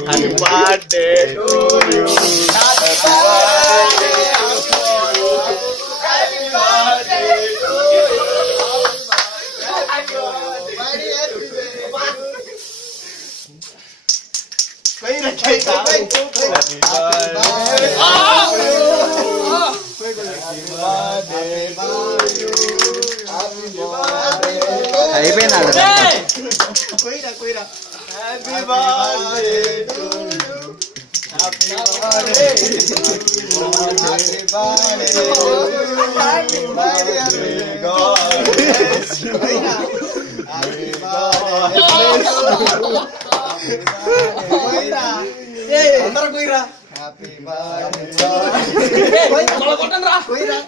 Happy birthday to you. Happy birthday to you. అయిపోయిందా Happy birthday to you. Happy birthday to you. Happy birthday to you. Happy birthday. God bless you. Happy birthday. అందరూ కుయిరా. Happy birthday. మళ్ళా కొట్టండి రా. కుయిరా.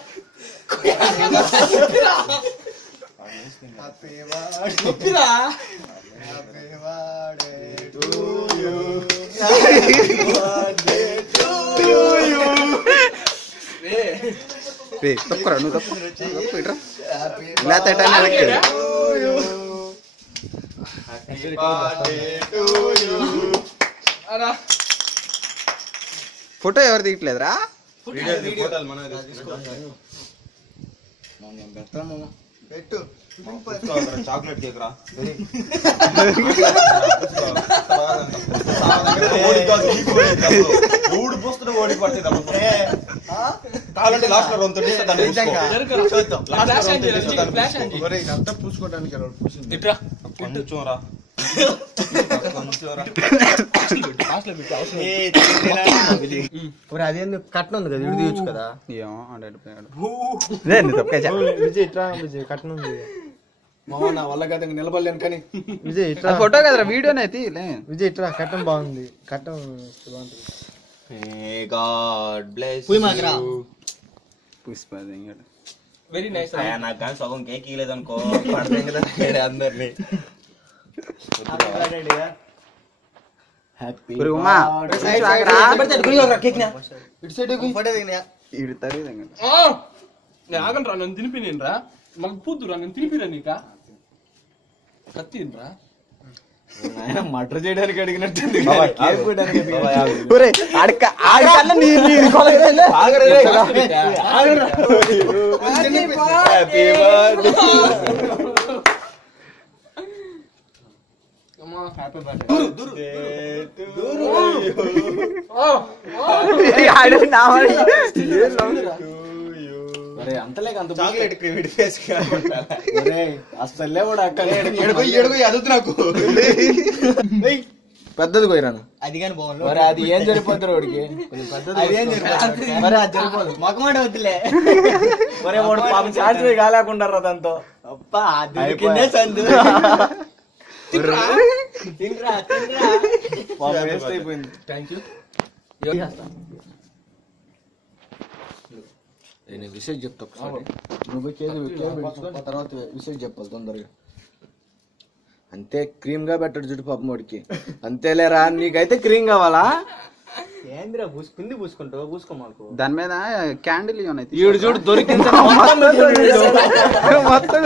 Happy birthday. Happy birthday to you. Happy birthday to you. తప్పురా నువ్వు తప్పు ఇట్రా Happy లేత birthday to you. Happy birthday to you. Photo ఎవరు తీయట్లేదురా ఫోటోలు మనది పెట్టు చాక్లెట్ కేక్ రా ఊడి పోస్తుంటే ఓడి పడుతుంది కావాలంటే లాస్ట్ లో అంతా పూసుకోవడానికి కొంచెం రా అదేంది కట్నం ఉంది కదా ఇడు తీయచ్చు కదా ఏమో విజయ్ ఇట్రా విజయ్ కట్నం ఉంది నా వల్ల కదా నిలబడలేను కానీ విజయ్ ఇట్రా ఫోటో కదరా వీడియోనే అయితే విజయ్ ఇట్రా కట్నం బాగుంది కట్నం బాగుంటుంది God bless Pushpa very nice నాకు కానీ సగం కేక్ ఇవ్వలేదు అనుకో అందరినీ హ్యాపీ ఆగండి రా నన్ను తినిపినేను రా మళ్ళీ పూతురా నేను తినిపిరా నీకా కత్తిరా మటర్ చేయడానికి అడిగినట్టు చాక్లెట్ అసలే కూడా అదుతు నాకు పెద్దది పోయిరాను అది కానీ బాగుంది మరి అది ఏం సరిపోతారు వాడికి మరి అది సరిపోదు మొక్కమాట వద్దులే మరి వాడు పాపం ఛాన్స్ కాలేకుండా దాంతో అప్పా కిందే సందు పాపం వేస్ట్ అయిపోయింది థ్యాంక్ యూ నేను విషయం చెప్తా నువ్వు కేజీ తర్వాత విషయం చెప్పాలి తొందరగా అంతే క్రీమ్ గా పెట్టాడు జుట్టు పాపం వాడికి అంతేలేరా నీకైతే క్రీమ్ కావాలా ఏంద్రా కుంది పూసుకుంటావు పూసుకో మాకు దాని మీద క్యాండిల్ ఈడు చూడు దొరికింది మొత్తం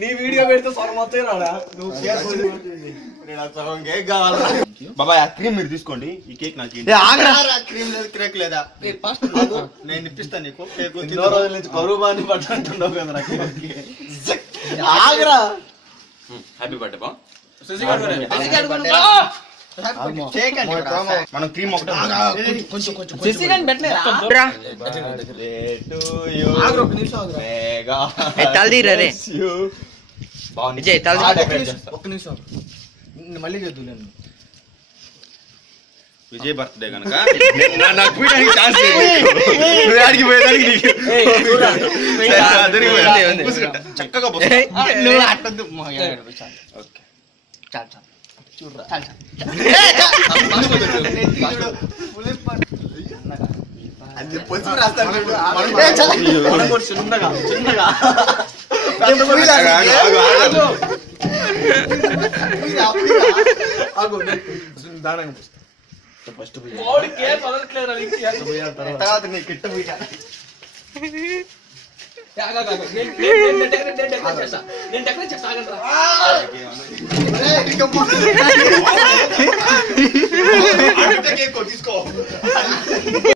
నీ వీడియో పెడితే సొరం మొత్తం రాడా బాబాయ్ ఆ క్రీమ్ మీరు తీసుకోండి ఈ కేక్ నాకు క్రీమ్ లేదు కేక్ లేదా నేను ఇప్పిస్తాను నీకు కేక్ ఎన్నో రోజుల నుంచి బరువు పట్టుండవు కదా ఆగరా హ్యాపీ బర్త్డే బా మనం క్రీమ్ ఒకటి ఒక్క నిమిషం మళ్ళీ చేద్దు నేను విజయ్ బర్త్డే కనుక నాకు ఛాన్స్ చక్కగా చిన్నగా చిన్నగా ఫస్ట్ వాడు కేర్ వదలట్లేదురా నీకు. తర్వాత నీ కిట్ట పోయినా నేను డెకరేట్ చేస్తా ఆగండి రా.